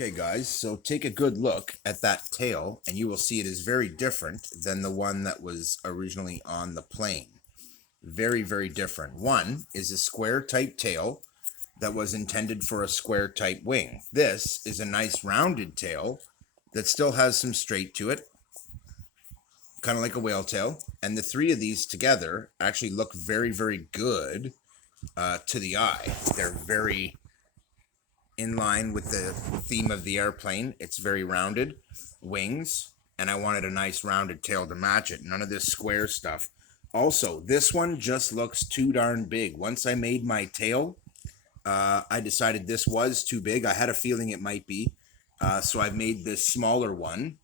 Okay, guys, so take a good look at that tail, and you will see it is very different than the one that was originally on the plane. Very, very different. One is a square type tail that was intended for a square type wing. This is a nice rounded tail that still has some straight to it, kind of like a whale tail. And the three of these together actually look very, very good to the eye. They're very in line with the theme of the airplane. It's very rounded wings, and I wanted a nice rounded tail to match it. None of this square stuff. Also, this one just looks too darn big. Once I made my tail, I decided this was too big. I had a feeling it might be. So I've made this smaller one,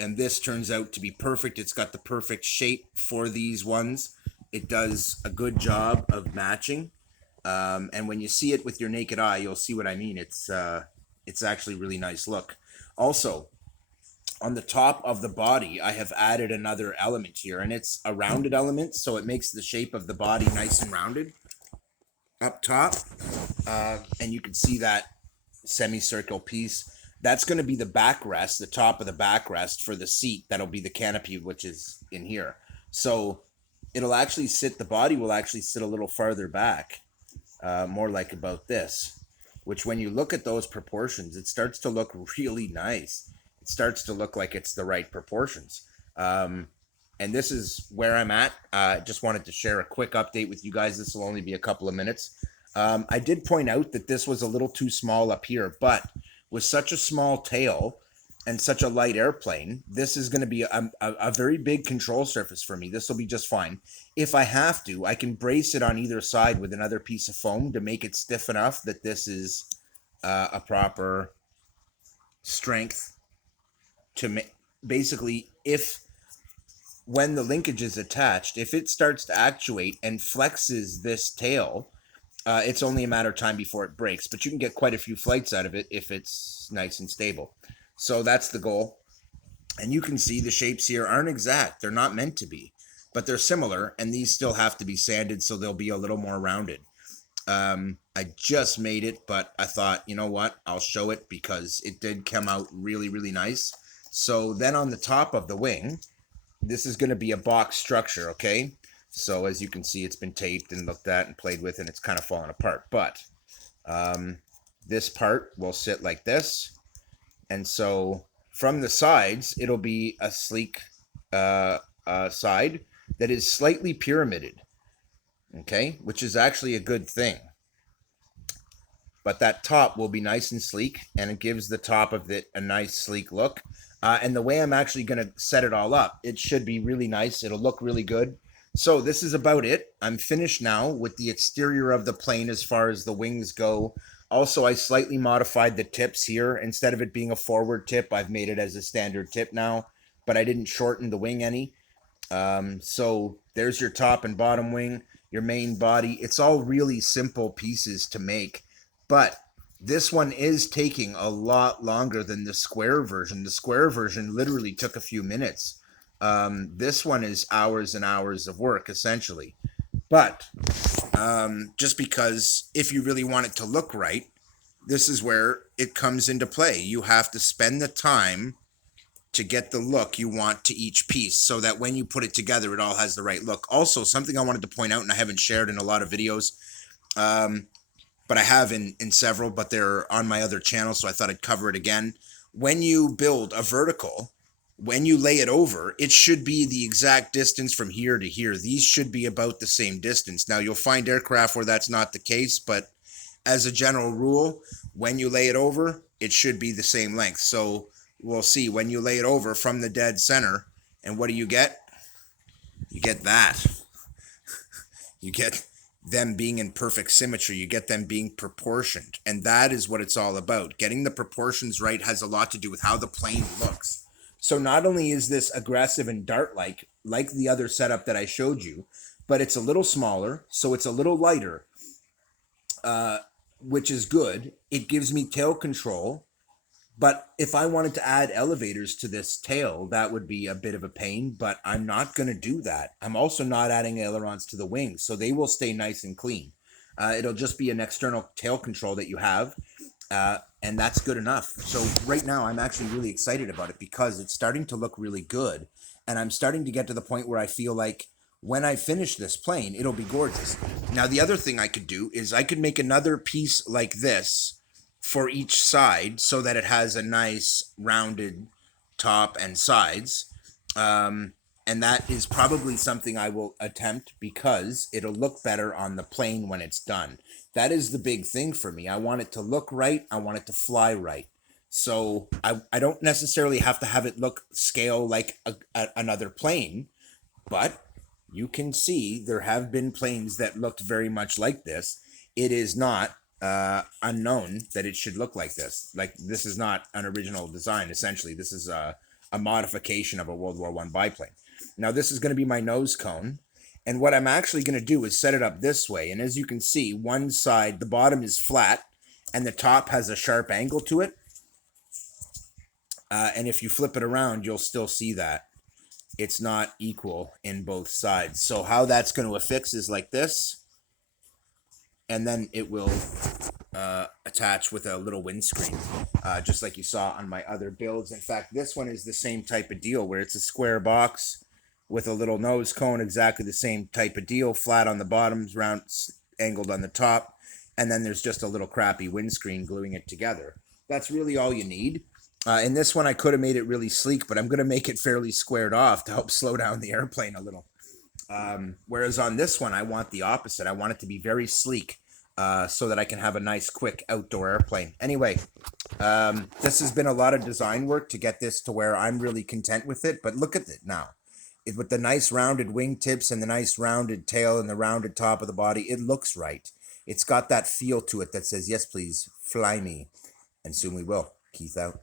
and this turns out to be perfect. It's got the perfect shape for these ones. It does a good job of matching. And when you see it with your naked eye, you'll see what I mean. It's actually really nice look. Also, on the top of the body, I have added another element here, and it's a rounded element, so it makes the shape of the body nice and rounded up top. And you can see that semicircle piece. That's going to be the backrest, the top of the backrest for the seat. That'll be the canopy, which is in here. So it'll actually sit, the body will actually sit a little farther back, more like about this, which when you look at those proportions, it starts to look really nice. It starts to look like it's the right proportions. And this is where I'm at. Just wanted to share a quick update with you guys. This will only be a couple of minutes. I did point out that this was a little too small up here, but with such a small tail and such a light airplane, this is going to be a very big control surface for me. This will be just fine. If I have to, I can brace it on either side with another piece of foam to make it stiff enough that this is a proper strength to basically, if when the linkage is attached, if it starts to actuate and flexes this tail, it's only a matter of time before it breaks, but you can get quite a few flights out of it if it's nice and stable. So that's the goal. And you can see the shapes here aren't exact. They're not meant to be, but they're similar, and these still have to be sanded, so they'll be a little more rounded. I just made it, but I thought, you know what? I'll show it because it did come out really, really nice. So then on the top of the wing, this is going to be a box structure, okay? So as you can see, it's been taped and looked at and played with, and it's kind of falling apart. But this part will sit like this. And so from the sides, it'll be a sleek side that is slightly pyramided, okay? Which is actually a good thing. But that top will be nice and sleek, and it gives the top of it a nice sleek look. And the way I'm actually going to set it all up, it should be really nice. It'll look really good. So this is about it. I'm finished now with the exterior of the plane as far as the wings go. Also, I slightly modified the tips here. Instead of it being a forward tip, I've made it as a standard tip now, but I didn't shorten the wing any. So there's your top and bottom wing, your main body. It's all really simple pieces to make, but this one is taking a lot longer than the square version. The square version literally took a few minutes. This one is hours and hours of work, essentially. But just because if you really want it to look right, this is where it comes into play. You have to spend the time to get the look you want to each piece so that when you put it together, it all has the right look. Also, something I wanted to point out, and I haven't shared in a lot of videos, but I have in several, but they're on my other channel, so I thought I'd cover it again. When you build a vertical, when you lay it over, it should be the exact distance from here to here. These should be about the same distance. Now, you'll find aircraft where that's not the case, but as a general rule, when you lay it over, it should be the same length. So we'll see when you lay it over from the dead center, and what do you get? You get that. You get them being in perfect symmetry. You get them being proportioned. And that is what it's all about. Getting the proportions right has a lot to do with how the plane looks. So not only is this aggressive and dart-like, like the other setup that I showed you, but it's a little smaller, so it's a little lighter, which is good. It gives me tail control. But if I wanted to add elevators to this tail, that would be a bit of a pain, but I'm not going to do that. I'm also not adding ailerons to the wings, so they will stay nice and clean. It'll just be an external tail control that you have. And that's good enough. So right now I'm actually really excited about it because it's starting to look really good, and I'm starting to get to the point where I feel like when I finish this plane, it'll be gorgeous. Now the other thing I could do is I could make another piece like this for each side so that it has a nice rounded top and sides. And that is probably something I will attempt because it'll look better on the plane when it's done. That is the big thing for me. I want it to look right. I want it to fly right. So I don't necessarily have to have it look scale like another plane, but you can see there have been planes that looked very much like this. It is not unknown that it should look like this. Like, this is not an original design. Essentially, this is a modification of a World War I biplane. Now, this is going to be my nose cone. And what I'm actually going to do is set it up this way. And as you can see, one side, the bottom is flat, and the top has a sharp angle to it. And if you flip it around, you'll still see that it's not equal in both sides. So how that's going to affix is like this, and then it will attach with a little windscreen, just like you saw on my other builds. In fact, this one is the same type of deal where it's a square box with a little nose cone, exactly the same type of deal, flat on the bottoms, round angled on the top, and then there's just a little crappy windscreen gluing it together. That's really all you need. In this one, I could have made it really sleek, but I'm going to make it fairly squared off to help slow down the airplane a little. Whereas on this one, I want the opposite. I want it to be very sleek, so that I can have a nice, quick outdoor airplane. Anyway, this has been a lot of design work to get this to where I'm really content with it, but look at it now. With the nice rounded wingtips and the nice rounded tail and the rounded top of the body, it looks right. It's got that feel to it that says, yes, please, fly me. And soon we will. Keith out.